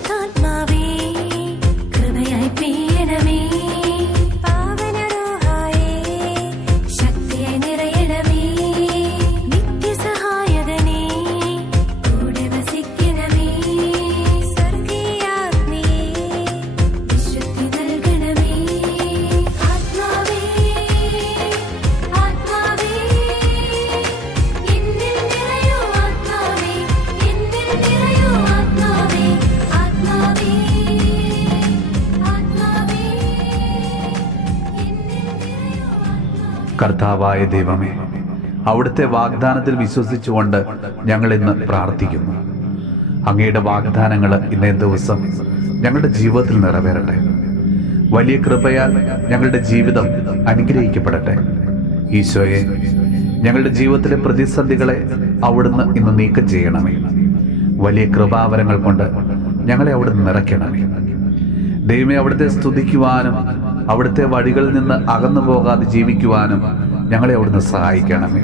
പരിശുദ്ധാത്മാവേ കൃപയായി പെയ്യണമേ. പാവനരൂഹായേ ശക്തിയായി നിറയണമേ. നിത്യസഹായകനേ കൂടെ വസിക്കണമേ. സ്വർഗീയാഗ്നിയേ വിശുദ്ധി നൽകണമേ. ആത്മാവേ ആത്മാവേ എന്നിൽ നിറയൂ. ആത്മാവേ എന്നിൽ നിറയൂ. ആത്മാവേ ആത്മാവേ ആത്മാവേ എന്നിൽ നിറയൂ. കർത്താവായ ദൈവമേ, അവിടുത്തെ വാഗ്ദാനത്തിൽ വിശ്വസിച്ചുകൊണ്ട് ഞങ്ങൾ ഇന്ന് പ്രാർത്ഥിക്കുന്നു. അങ്ങയുടെ വാഗ്ദാനങ്ങൾ ഇന്നേ ദിവസം ഞങ്ങളുടെ ജീവിതത്തിൽ നിറവേറട്ടെ. വലിയ കൃപയാൽ ഞങ്ങളുടെ ജീവിതം അനുഗ്രഹിക്കപ്പെടട്ടെ. ഈശോയെ, ഞങ്ങളുടെ ജീവിതത്തിലെ പ്രതിസന്ധികളെ അവിടുന്ന് ഇന്ന് നീക്കം ചെയ്യണമേ. വലിയ കൃപാവരങ്ങൾ കൊണ്ട് ഞങ്ങളെ അവിടുന്ന് നിറയ്ക്കണമേ. ദൈവമേ, അവിടുത്തെ സ്തുതിക്കുവാനും അവിടുത്തെ വഴികളിൽ നിന്ന് അകന്നു പോകാതെ ജീവിക്കുവാനും ഞങ്ങളെ അവിടുന്ന് സഹായിക്കണമേ.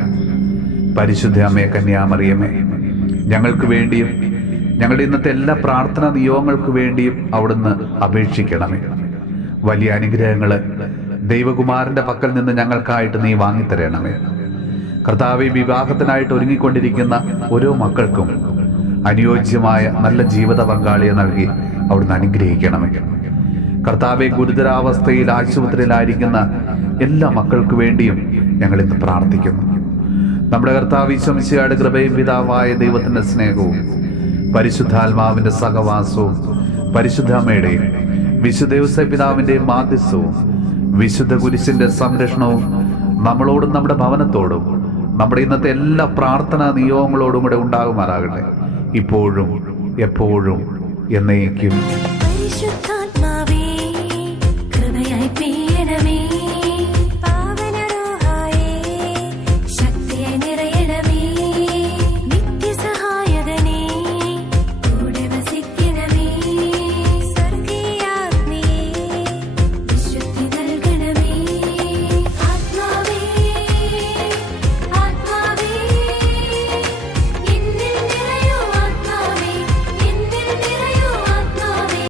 പരിശുദ്ധ അമ്മേ കന്യാമറിയമേ, ഞങ്ങൾക്ക് വേണ്ടിയും ഞങ്ങളുടെ ഇന്നത്തെ എല്ലാ പ്രാർത്ഥനാ നിയോഗങ്ങൾക്ക് വേണ്ടിയും അവിടുന്ന് അപേക്ഷിക്കണമേ. വലിയ അനുഗ്രഹങ്ങൾ ദൈവകുമാരന്റെ പക്കൽ നിന്ന് ഞങ്ങൾക്കായിട്ട് നീ വാങ്ങിത്തരണമേ. കർത്താവേ, വിവാഹത്തിനായിട്ട് ഒരുങ്ങിക്കൊണ്ടിരിക്കുന്ന ഓരോ മക്കൾക്കും അനുയോജ്യമായ നല്ല ജീവിത പങ്കാളിയെ നൽകി അവിടുന്ന് അനുഗ്രഹിക്കണമേ. കർത്താവെ, ഗുരുതരാവസ്ഥയിൽ ആശുപത്രിയിലായിരിക്കുന്ന എല്ലാ മക്കൾക്ക് വേണ്ടിയും ഞങ്ങൾ ഇന്ന് പ്രാർത്ഥിക്കുന്നു. നമ്മുടെ കർത്താവ് ഈശോ മിശിഹായുടെ കൃപയും പിതാവായ ദൈവത്തിന്റെ സ്നേഹവും പരിശുദ്ധാത്മാവിന്റെ സഹവാസവും പരിശുദ്ധ അമ്മയുടെയും വിശുദ്ധ ഔസേപ്പ് പിതാവിന്റെയും മാധ്യസ്ഥവും വിശുദ്ധ കുരിശിന്റെ സംരക്ഷണവും നമ്മളോടും നമ്മുടെ ഭവനത്തോടും നമ്മുടെ ഇന്നത്തെ എല്ലാ പ്രാർത്ഥനാ നിയോഗങ്ങളോടും കൂടെ ഉണ്ടാകുമാറാകട്ടെ, ഇപ്പോഴും എപ്പോഴും എന്നേക്കും. പരിശുദ്ധാത്മാവേ കൃപയായി പെയ്യണമേ.